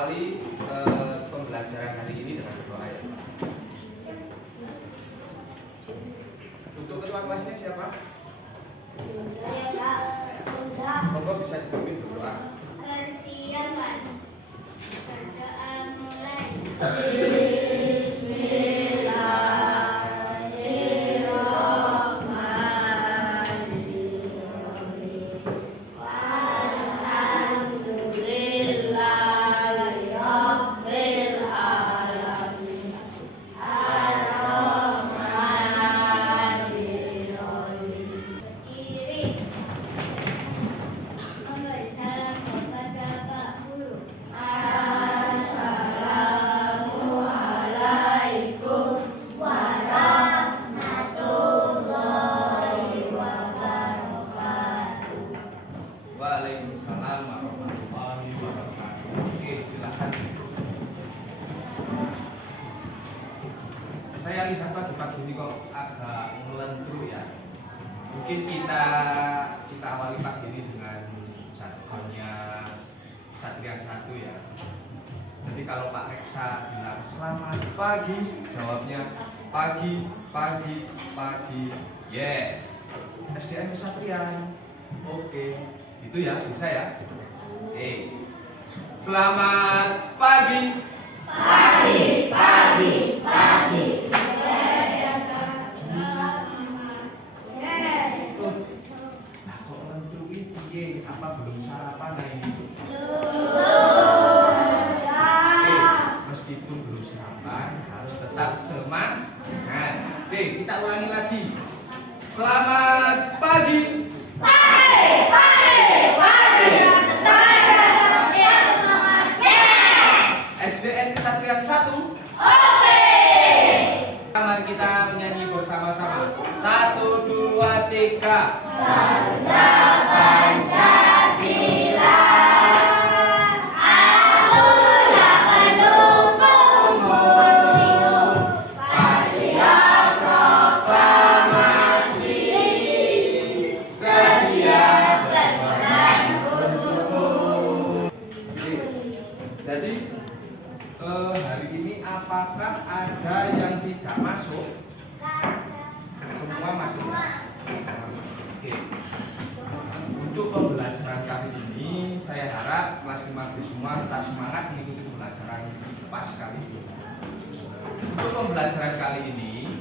Kali pembelajaran hari ini dengan berdoa ya. Untuk ketua kelasnya siapa? Monggo bisa dipimpin berdoa. Persiapan berdoa mulai. Waalaikumsalam warahmatullahi wabarakatuh. Oke, silakan. Saya lihat pagi ini kok agak ngelentur ya. Mungkin kita awali pagi ini dengan jargonnya Satria 1 ya. Jadi kalau Pak Reksa bilang selamat pagi, jawabnya pagi, pagi, pagi. Yes. SDN Satria. Oke. Itu ya, bisa ya? Selamat pagi. Pagi, pagi, pagi. Nah, kok lentur ini apa belum sarapan nah ini? Meskipun belum sarapan, harus tetap semangat. Oke, kita ulangi lagi. Selamat pagi. SDN Kesatria 1. Mari kita menyanyi bersama-sama. 1, 2, 3. Bangga Pancasila, akulah pendukungmu. Patriot proklamasi, sedia berperang untukmu. Jadi hari ini apakah ada yang tidak masuk? Semua masuk. Oke. Untuk pembelajaran kali ini, saya harap kelas 5 semua tetap semangat mengikuti pembelajaran pas kali ini. Untuk pembelajaran kali ini,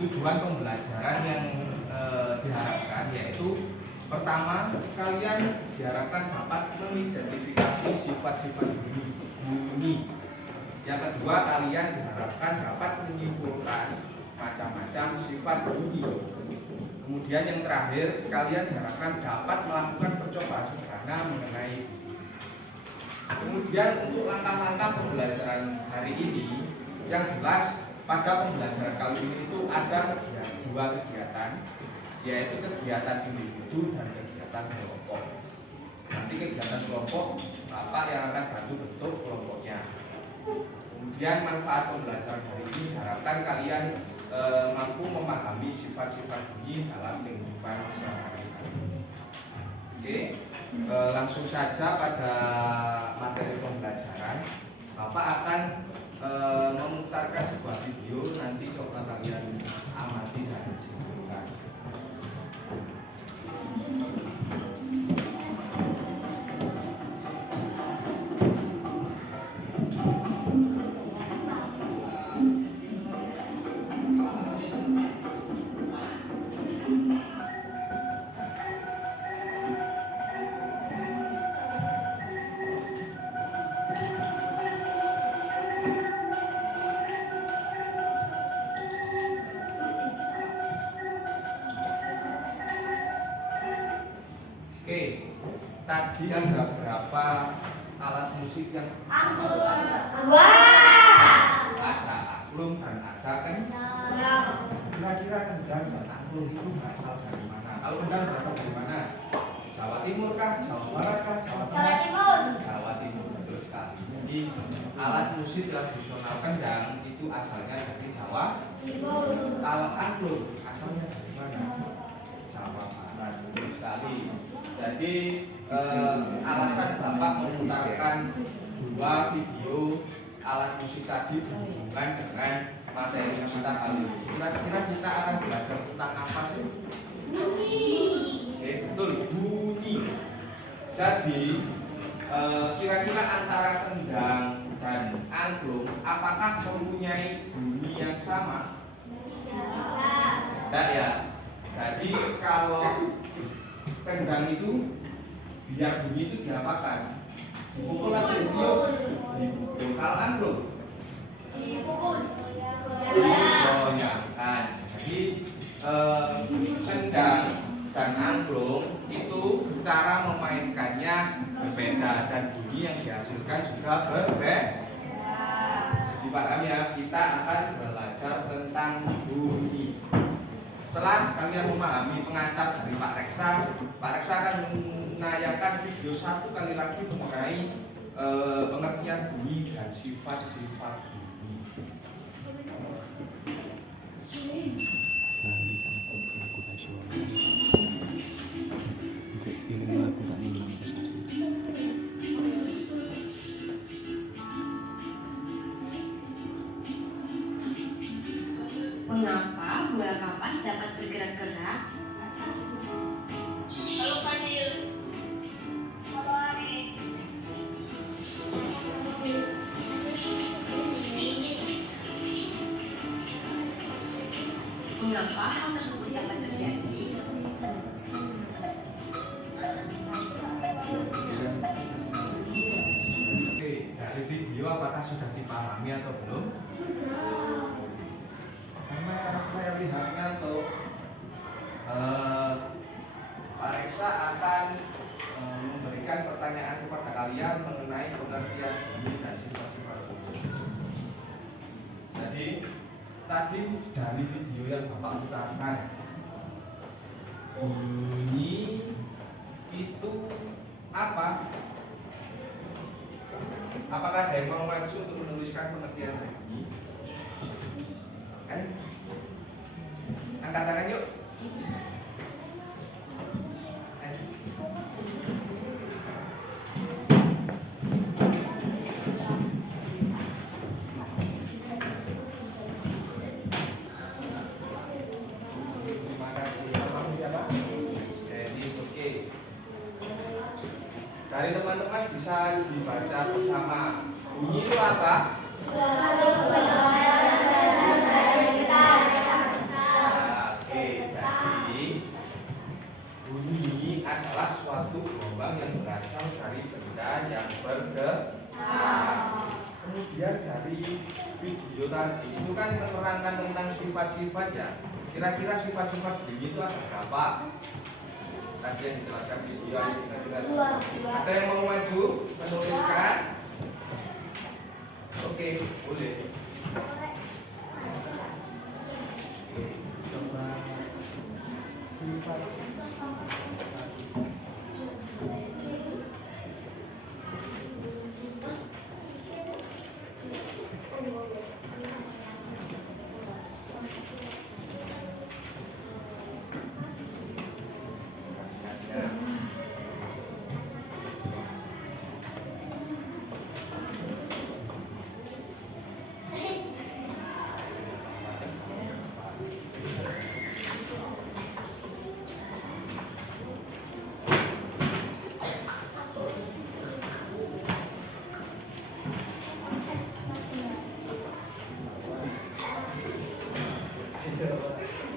tujuan pembelajaran yang diharapkan yaitu pertama, kalian diharapkan dapat mengidentifikasi sifat-sifat bunyi. Yang kedua, kalian diharapkan dapat menyimpulkan macam-macam sifat bunyi. Kemudian yang terakhir, kalian diharapkan dapat melakukan percobaan sederhana mengenai. Kemudian untuk langkah-langkah pembelajaran hari ini, yang jelas pada pembelajaran kali ini itu ada dua kegiatan, yaitu kegiatan individu dan kegiatan kelompok. Nanti kegiatan kelompok, Bapak yang akan bantu bentuk kelompoknya. Kemudian manfaat pembelajaran hari ini diharapkan kalian mampu memahami sifat-sifat bunyi dalam kehidupan sehari-hari. Oke, langsung saja pada materi pembelajaran. Bapak akan memutarkan sebuah video, nanti coba kalian amati dan simpulkan. Oke, tadi ada berapa alat musik yang ada angklung dan ada kendang. Kira-kira kendang dan angklung itu berasal dari mana? Kalau kendang berasal dari mana? Jawa Timur kah? Jawa Barat kah? Jawa Tengah? Jawa Timur, betul sekali. Jadi alat musik tradisional kendang itu asalnya dari Jawa Timur. Kalau angklung asalnya dari mana? Jawa Barat, betul sekali. Jadi alasan Bapak memutarkan dua video alat musik tadi berhubungan dengan materi kita kali ini. Kira-kira kita akan belajar tentang apa sih? Oke, betul, bunyi. Jadi kira-kira antara kendang dan angklung apakah mempunyai bunyi yang sama? Tidak ya. Jadi kalau kendang itu biar bunyi itu diapakan? Dipukul atau ditiup? Dipukul. Kalau angklung? Digoyangkan. Jadi kendang dan angklung itu cara memainkannya berbeda dan bunyi yang dihasilkan juga berbeda. Jadi paham ya, kita akan belajar tentang bunyi. Setelah kalian memahami pengantar dari Pak Reksa akan menayangkan video satu kali lagi mengenai pengertian bunyi dan sifat-sifat bunyi. Lagu nasional untuk pilih lagu tak ingin. Mengapa bola kapas dapat bergerak-gerak? Mengapa hal tersebut dapat terjadi? Oke, dari video apakah sudah dipahami atau belum? Karena saya lihatnya tuh Pak Reksa akan memberikan pertanyaan kepada kalian mengenai pengertian bunyi dan sifat-sifat bunyi. Jadi tadi dari video yang Bapak putarkan, bunyi itu apa? Apakah ada yang mau maju untuk menuliskan pengertian dari bunyi? Angkat tangan yuk. Terima kasih. Nama siapa? Dennis, oke. Dari teman-teman bisa dibaca bersama. Bunyi itu apa? Oke, jadi bunyi adalah suatu gelombang yang berasal dari benda yang bergerak. Kemudian dari video tadi itu kan menerangkan tentang sifat-sifat ya. Kira-kira sifat-sifat bunyi itu ada berapa? Tadi yang dijelaskan video ini kira-kira. Ada yang mau maju menuliskan? Oke, boleh. Coba sifat.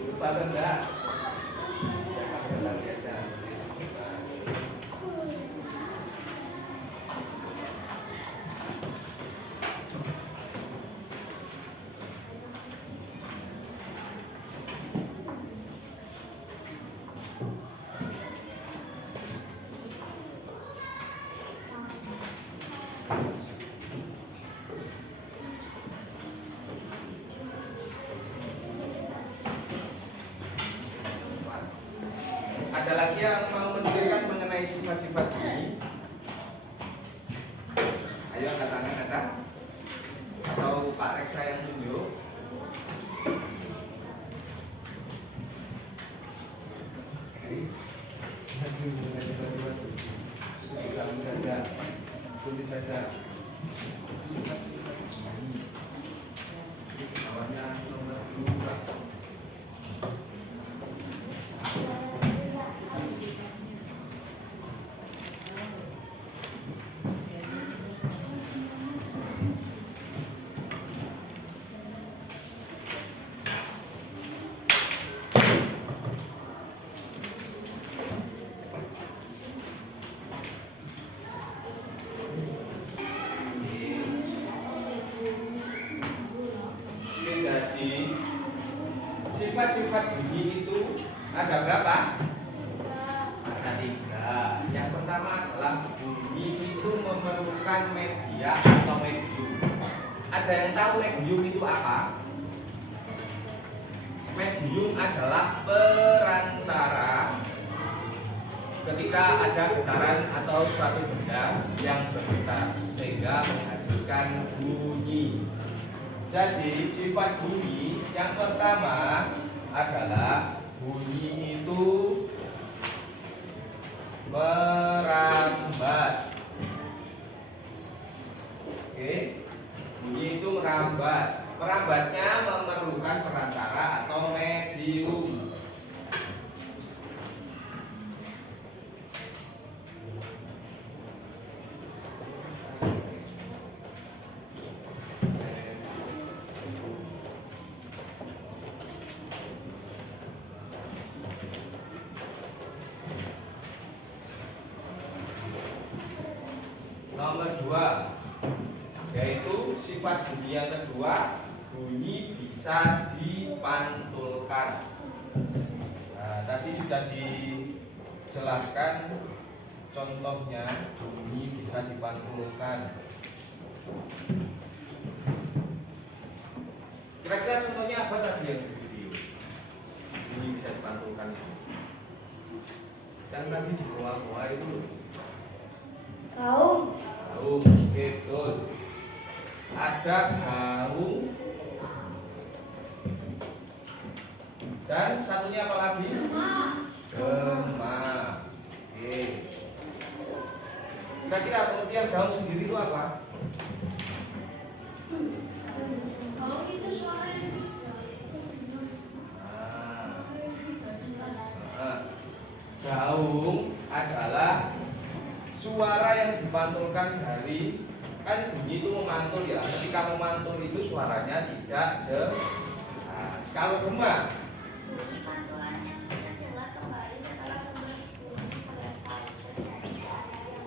Lupa enggak? Ada lagi yang mau menjelaskan mengenai sifat-sifat bunyi? Ayo angkat tangan, ada? Atau Pak Reksa yang tunjuk? Tulis saja. merupakan media atau medium. Ada yang tahu medium itu apa? Medium adalah perantara ketika ada getaran atau suatu benda yang bergetar sehingga menghasilkan bunyi. Jadi sifat bunyi yang pertama adalah bunyi itu merambat. Oke, bunyi itu merambat. Merambatnya memerlukan perantara atau medium. Nomor 2, yaitu sifat bunyi yang kedua, bunyi bisa dipantulkan. Nah, tadi sudah dijelaskan contohnya bunyi bisa dipantulkan. Kira-kira contohnya apa tadi yang di video? Bunyi bisa dipantulkan itu. Yang tadi di bawah-bawah itu loh. Gaung. Gaung, oke, betul. Ada gaung. Dan satunya apa lagi? Gema. Oke. Kira-kira pengertian gaung sendiri itu apa? Kalau itu suaranya Gaung adalah suara yang dipantulkan dari, kan bunyi itu memantul ya. Ketika memantul itu suaranya tidak jelas. Kalau gema, Bunyi pantulannya adalah kembali setelah sumber bunyi selesai terjadi area yang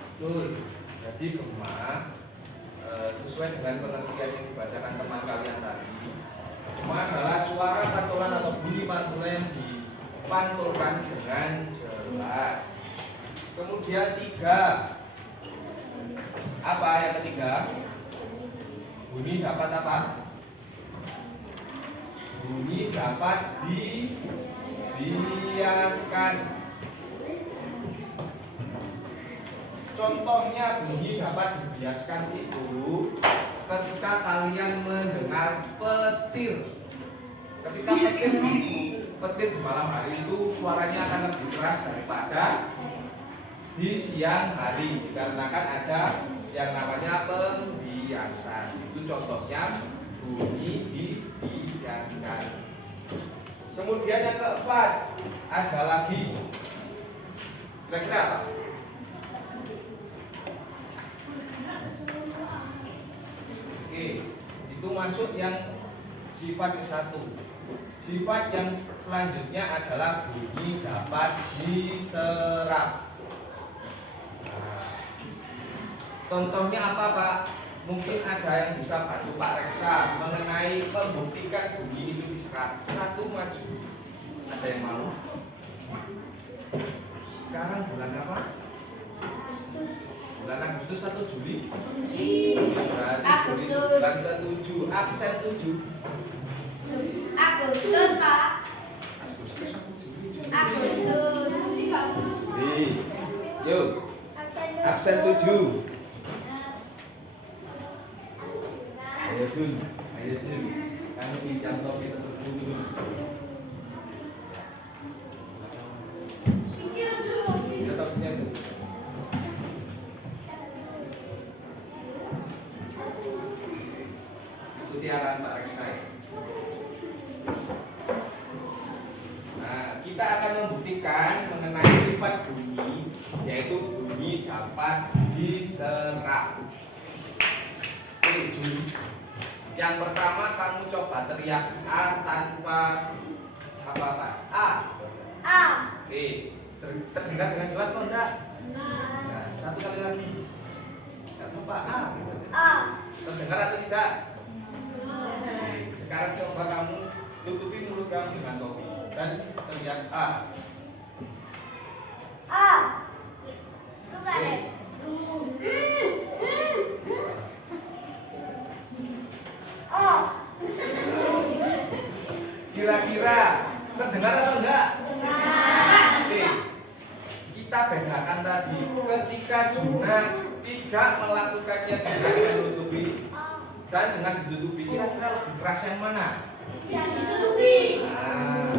betul. Jadi gema sesuai dengan pengertian yang dibacakan teman kalian tadi, gema adalah suara pantulan atau bunyi pantulan yang dipantulkan dengan jelas. Kemudian 3, apa yang ketiga? Bunyi dapat apa? Bunyi dapat dibiaskan. Contohnya bunyi dapat dibiaskan itu ketika kalian mendengar petir. Ketika petir di malam hari itu suaranya akan lebih keras daripada di siang hari, dikarenakan ada yang namanya pembiasan. Itu contohnya bunyi dibiaskan. Kemudian yang keempat, ada lagi. Kira-kira apa? Oke, itu masuk yang sifat ke-1. Sifat yang selanjutnya adalah bunyi dapat diserap. Contohnya apa Pak? Mungkin ada yang bisa bantu Pak Reksa mengenai membuktikan bunyi itu diserap. 1 maju. Ada yang mau? Sekarang bulan apa? Bulan Agustus atau Juli? Berarti Juli itu bulan ke-7. Absen 7. Agustus, Pak. Agustus atau Juli? Agustus. Juli. Yuk. Absen 7. Ayo Jun, kami pinjam topi untuk dulu. Ya topinya tuh. Ikuti arahan Pak Reksa. Nah, kita akan membuktikan mengenai sifat bunyi, yaitu bunyi dapat diserap. Oke, Jun. Yang pertama kamu coba teriak A tanpa apa-apa. A. A. Oke, terdengar dengan jelas atau enggak? Nah, 1 kali lagi. Enggak lupa A gitu aja. A. Terdengar atau tidak? Oke, sekarang coba kamu tutupi mulut kamu dengan topi dan teriak A. A. Bukan. bedakan tadi, ketika Juna tidak melakukannya dengan menutupi dan dengan ditutupi, kira-kira lebih keras yang mana? Yang ditutupi. Nah,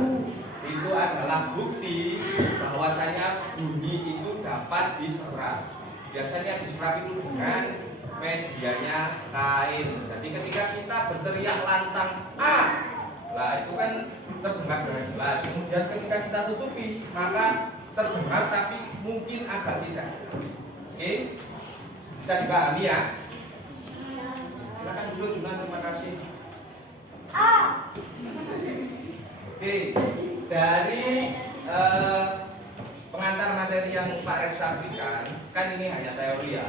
itu adalah bukti bahwasanya bunyi itu dapat diserap. Biasanya diserap itu dengan medianya kain. Jadi ketika kita berteriak lantang A, lah itu kan terdengar dengan jelas. Kemudian ketika kita tutupi, maka terdengar tapi mungkin agak tidak jelas. Oke, bisa dipahami ya? Silakan dulu Juna, terima kasih. Oke, dari pengantar materi yang Pak Reksa berikan, kan ini hanya teori ya.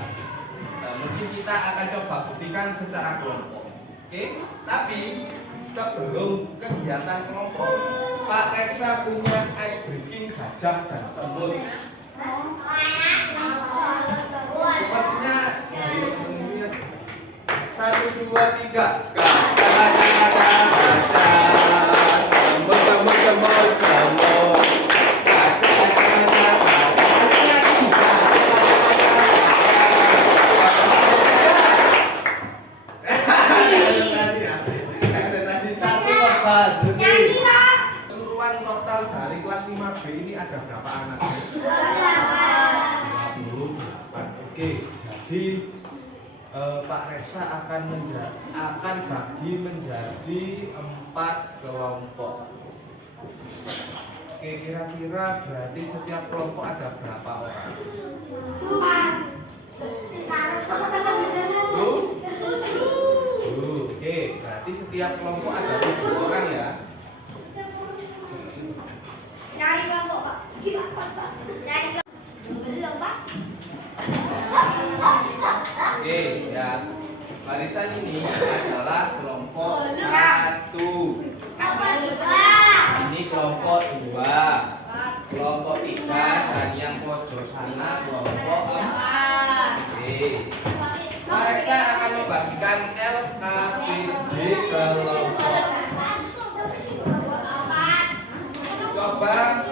Mungkin kita akan coba buktikan secara kelompok. Oke, tapi sebelum kegiatan kelompok, Pak Reksa punya ice breaking gajah dan semut. Pastinya dari ini 1, 2, 3. Gajah, semut, semut, semut, semut. Keseluruhan total dari kelas 5B ini ada berapa anak? 28. Oke, jadi Pak Reksa akan bagi menjadi 4 kelompok. Oke, kira-kira berarti setiap kelompok ada berapa orang? 7. Oke, berarti setiap kelompok ada 7 orang ya. Nyari kelompok, Pak. Nyari kelompok. Belum, Pak. Oke, ya. Barisan ini adalah kelompok 1. Ini kelompok 2. Kelompok 3 dan yang pojok sana kelompok 4. Oke. Pak Reksa akan membagikan LKPD kelompok. Coba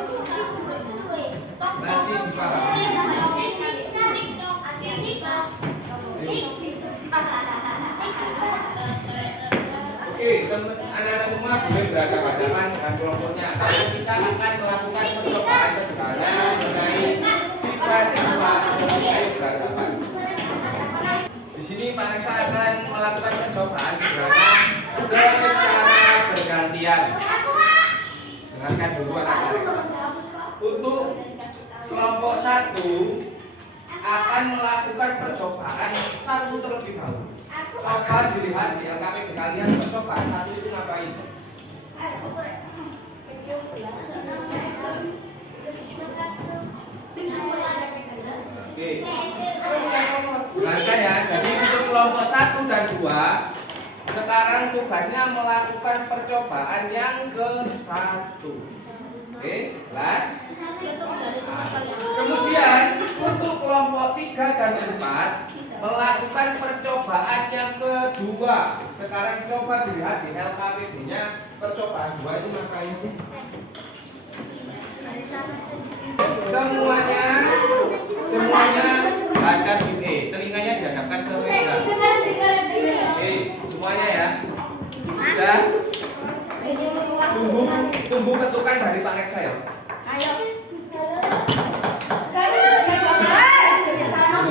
nanti dipahami. Oke, anak-anak semua boleh berhadapan-hadapan dengan kelompoknya. Kita akan melakukan percobaan sederhana mengenai sifat-sifat mengenai berhadapan. Di sini Pak Reksa akan melakukan percobaan sederhana secara bergantian. Dengarkan dulu anak-anak Reksa. Untuk kelompok 1 akan melakukan percobaan 1 terlebih dahulu. Coba dilihat di LKPD kalian, percobaan 1 itu ngapain? Oke. Dengarkan ya. Jadi untuk kelompok 1 dan 2 sekarang tugasnya melakukan percobaan yang ke-1. Oke, jelas? Kemudian untuk kelompok 3 dan 4 melakukan percobaan yang kedua. Sekarang coba dilihat di LKPD-nya, percobaan 2 itu ngapain sih? Semuanya bahkan telinganya dihadapkan ke meja. Oke, semuanya ya. Sudah? Tunggu ketukan dari Pak Reksa ya.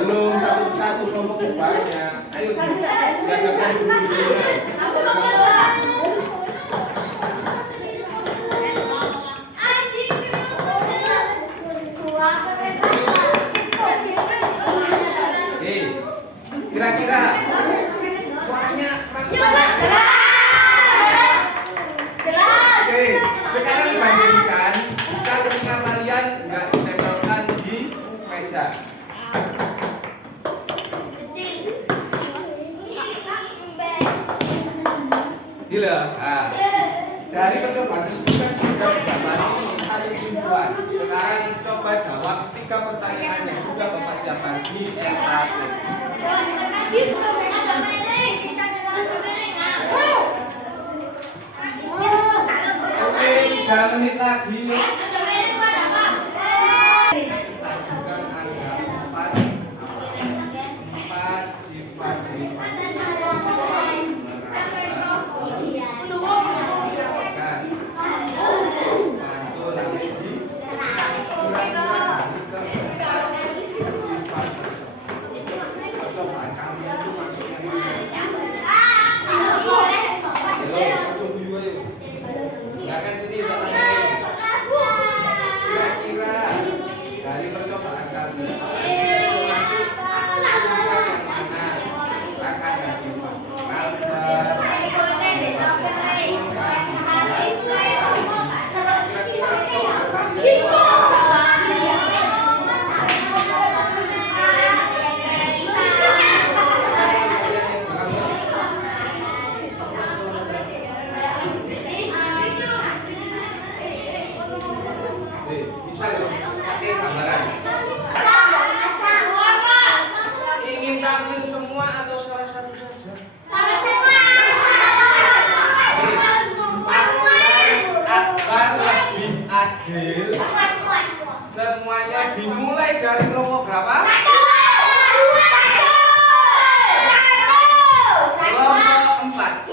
Belum satu-satu kelompok banyak. Ayo, dihadapkan dulu. Kira-kira suaranya keras banget. Jelas. Oke, sekarang bandingkan jika ketika kalian nggak ditempelkan di meja. Kecil ya? Nah, dari percobaan tersebut kan sudah didapati satu kesimpulan. Sekarang coba jawab 3 pertanyaan yang sudah Bapak siapkan di LKP. Oke, 3 menit lagi. pakai gambaran. Ingin tampil semua atau salah satu saja? Akbar lebih adil. Semuanya dimulai dari kelompok berapa? Kelompok 4.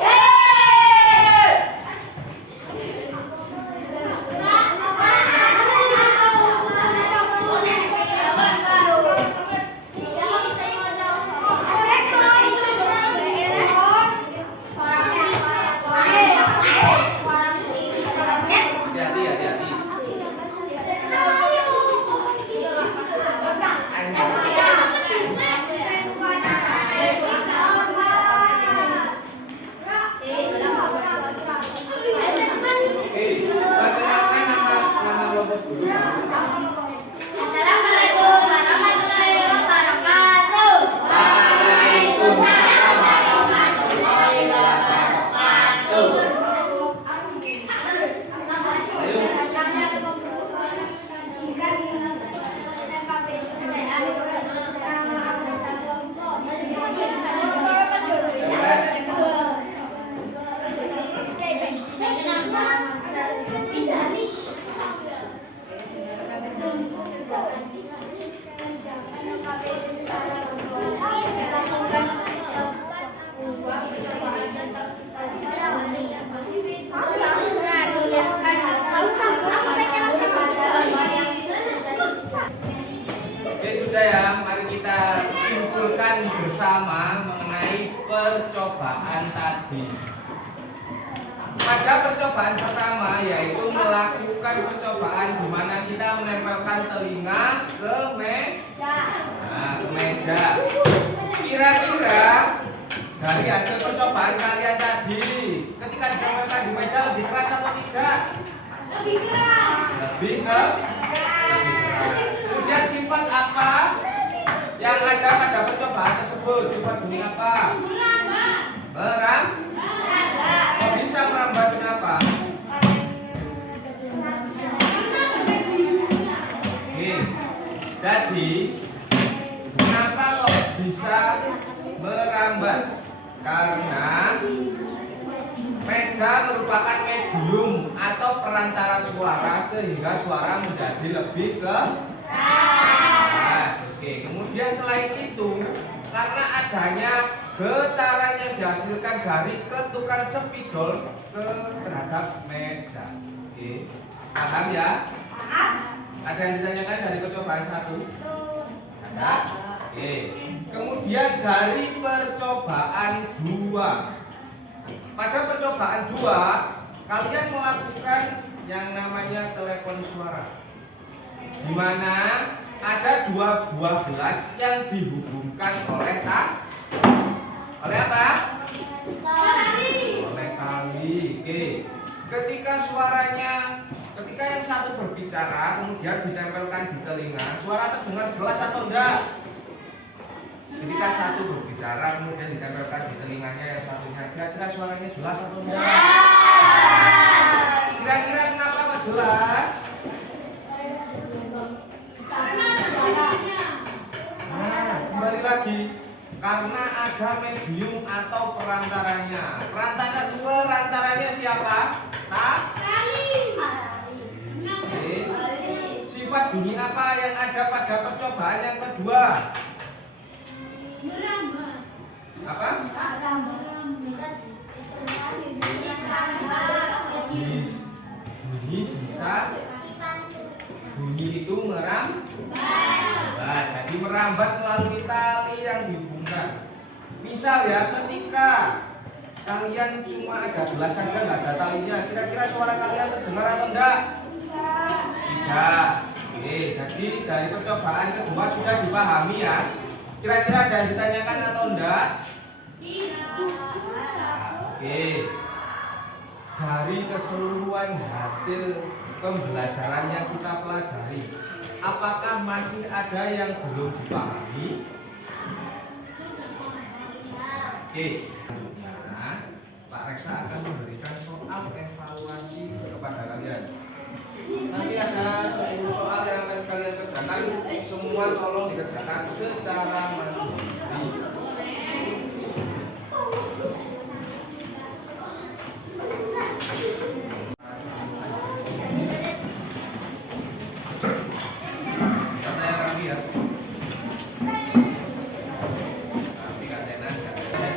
Hati-hati. Oke, perkenalkan nama kelompok dulu. Assalamualaikum warahmatullahi wabarakatuh. Waalaikumsalam warahmatullahi wabarakatuh. Oke, sudah ya, mari kita simpulkan bersama mengenai percobaan tadi. Pada percobaan pertama yaitu melakukan percobaan di mana kita menempelkan telinga ke meja. Kira-kira dari hasil percobaan kalian tadi, ketika ditempelkan di meja lebih keras atau tidak? Lebih keras. Lebih keras. Kemudian sifat apa yang ada pada percobaan tersebut? Sifat bunyi apa? Merambat. Kok bisa merambat kenapa? Oke. Jadi kenapa kok bisa merambat? Karena meja merupakan medium atau perantara suara sehingga suara menjadi lebih keras. Oke, kemudian selain itu karena adanya getaran yang dihasilkan dari ketukan spidol terhadap meja. Oke, paham ya? Ada yang ditanyakan dari percobaan 1? Ada? Oke. Kemudian dari percobaan 2. Pada percobaan 2, kalian melakukan yang namanya telepon suara, di mana ada 2 buah gelas yang dihubungkan oleh apa? Oleh tali. Oke. Ketika yang satu berbicara kemudian ditempelkan di telinga, suara terdengar jelas atau enggak? Ketika satu berbicara kemudian ditempelkan di telinganya yang satunya, kira-kira suaranya jelas atau enggak? Kira-kira kenapa kok jelas? Nah, kembali lagi, karena ada medium atau perantaranya. Perantaranya siapa? Oke. Sifat bunyi apa yang ada pada percobaan yang kedua? Apa? Bunyi itu merambat. Jadi merambat melalui tali yang dihubungkan. Misal ya, ketika kalian cuma ada gelas saja nggak ada talinya, kira-kira suara kalian terdengar atau enggak? Tidak. Oke, jadi dari percobaan kedua sudah dipahami ya. Kira-kira ada yang ditanyakan atau enggak? Oke. Dari keseluruhan hasil pembelajaran yang kita pelajari, apakah masih ada yang belum dipahami? Oke. Nah, Pak Reksa akan memberikan soal evaluasi kepada kalian. Nanti ada 10 soal yang akan kalian kerjakan. Semua tolong dikerjakan secara mandiri.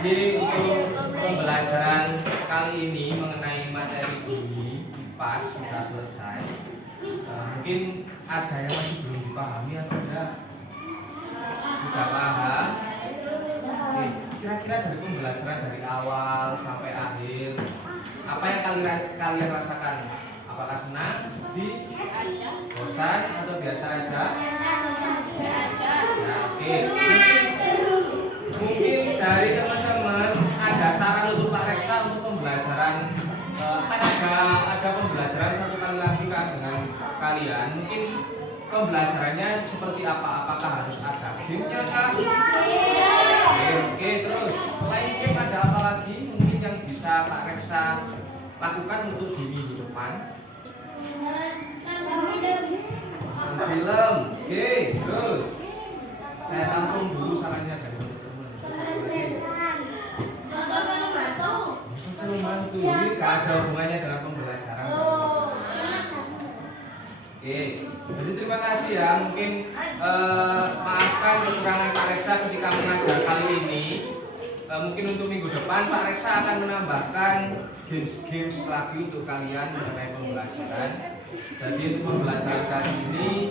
Jadi untuk pembelajaran kali ini mengenai materi bumi IPAS sudah selesai. Mungkin ada yang masih belum dipahami atau tidak? Sudah paham? Oke, kira-kira dari pembelajaran dari awal sampai akhir, apa yang kalian rasakan? Apakah senang, sedih, bosan, atau biasa aja? Nah, oke. Mungkin dari teman-teman ada saran untuk Pak Reksa untuk pembelajaran ada pembelajaran satu kali lagi kan dengan kalian. Mungkin pembelajarannya seperti apa? Apakah harus ada game-nya kah? Oke, terus selain game ada apa lagi mungkin yang bisa Pak Reksa lakukan untuk di minggu depan? Film. Oke, terus saya tampung dulu sarannya dari membantu, ini gak ada hubungannya dengan pembelajaran. Oke, jadi terima kasih ya. Mungkin maafkan kekurangan Pak Reksa ketika mengajar kali ini. Mungkin untuk minggu depan Pak Reksa akan menambahkan games lagi untuk kalian mengenai pembelajaran. Jadi untuk pembelajaran kali ini